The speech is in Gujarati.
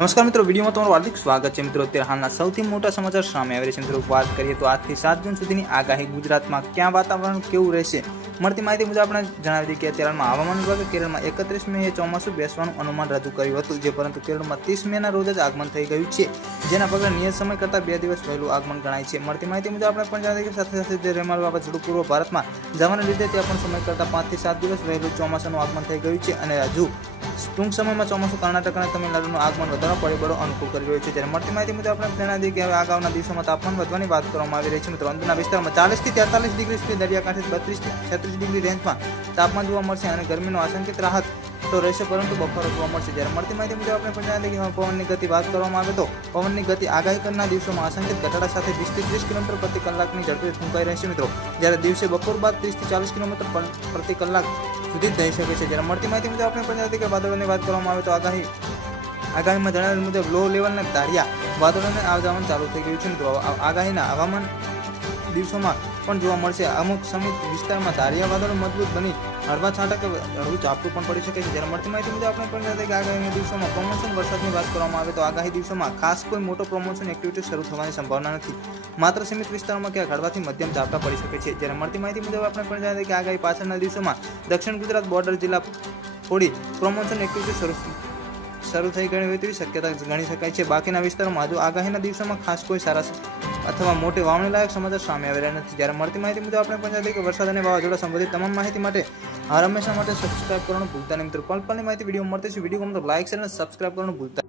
નમસ્કાર મિત્રો, વિડીયોમાં તમારું હાર્દિક સ્વાગત છે. મિત્રો, અત્યારે હાલના સૌથી મોટા સમાચાર સામે આવી રહ્યા છે. મિત્રો, વાત કરીએ તો આજથી 7 જૂન સુધીની આગાહી. ગુજરાતમાં ક્યાં વાતાવરણ કેવું રહેશે? મળતી માહિતી મુજબ આપણે જણાવી દઈએ કે અત્યારમાં હવામાન વિભાગે કેરળમાં 31 મેએ ચોમાસું બેસવાનું અનુમાન રજૂ કર્યું હતું, જે પરંતુ કેરળમાં 30 મેના રોજ જ આગમન થઈ ગયું છે, જેના પગલે નિયત સમય કરતાં 2 દિવસ વહેલું આગમન ગણાય છે. મળતી માહિતી મુજબ આપણે પણ જણાવી દઈએ કે સાથે સાથે જે રેમાલ વાવાઝોડું પૂર્વ ભારતમાં જવાને લીધે ત્યાં પણ સમય કરતાં 5 થી 7 દિવસ વહેલું ચોમાસાનું આગમન થઈ ગયું છે અને હજુ ટૂંક સમયમાં ચોમાસું કર્ણાટક અને તમિલનાડુનું આગમન વધવાના પરિબળો અનુકૂળ કરી રહ્યું છે. જ્યારે મળતી માહિતી મુજબ આપણે જણાવી દઈએ કે હવે આગાઉના દિવસોમાં તાપમાન વધવાની વાત કરવામાં આવી રહી છે. મિત્રો, અંદરના વિસ્તારમાં 40 થી 43 ડિગ્રી સુધી, દરિયાકાંઠે 32 થી 36 ડિગ્રી રેન્જમાં તાપમાન જોવા મળશે અને ગરમીનો આશંકિત રાહત તો રહેશે, પરંતુ બફારો જોવા મળશે. જ્યારે મળતી માહિતી મુજબ આપણે પણ જણાવી દઈએ કે પવનની ગતિ વાત કરવામાં આવે તો પવનની ગતિ આગાહી કરનાર દિવસોમાં આશંકિત ઘટાડા સાથે 20 થી 30 કિલોમીટર પ્રતિ કલાકની ઝડપે ફૂંકાઈ રહેશે. મિત્રો, જ્યારે દિવસે બપોર બાદ 30 થી 40 કિલોમીટર પ્રતિ કલાક સુધી થઈ શકે છે. જ્યારે મળતી માહિતી મુજબ આપણે પણ જણાવી દઈએ કે વાદળોની વાત કરવામાં આવે તો આગાહીમાં જણાવેલ મુજબ લો લેવલના ધારિયા વાદળોને આવવાનું ચાલુ થઈ ગયું છે. મિત્રો, આગાહીના હવામાન દિવસોમાં પણ જોવા મળશે. અમુક સમિત વિસ્તારમાં ધારિયા વાદળો મજબૂત બની હળવા છાંટા કે હળવું ઝાપટું પણ પડી શકે છે. જ્યારે મળતી માહિતી મુજબ આપણે પણ જણાવી દઈએ કે આગામી દિવસોમાં પ્રમોશન વરસાદની વાત કરવામાં આવે તો આગાહી દિવસોમાં ખાસ કોઈ મોટો પ્રમોશન એક્ટિવિટી શરૂ થવાની સંભાવના નથી. માત્ર સીમિત વિસ્તારોમાં ક્યાંક હળવાથી મધ્યમ ઝાપટા પડી શકે છે. જ્યારે મળતી માહિતી મુજબ આપણે પણ જણાવી દઈએ કે આગાહી પાછળના દિવસોમાં દક્ષિણ ગુજરાત બોર્ડર જિલ્લા થોડી પ્રમોશન એક્ટિવિટી શરૂ થઈ ગઈ હોય તેવી શક્યતા ગણી શકાય છે. બાકીના વિસ્તારોમાં હજુ આગાહીના દિવસોમાં ખાસ કોઈ સારા અથવા મોટી વાવણી લાયક સમાચાર સામે આવી રહ્યા નથી. જ્યારે મળતી માહિતી મુજબ આપણે પણ જણાવી દઈએ કે વરસાદ અને વાવાઝોડા સંબંધિત તમામ માહિતી માટે હંમેશા માટે સબસ્ક્રાઇબ કરવાનું ભૂલતા નહીં. મિત્રો, પલ પલની માહિતી વિડીયો મળતી છે. વિડીયો ગમે તો લાઇક શેર અને સબસ્ક્રાઇબ કરવાનું ભૂલતા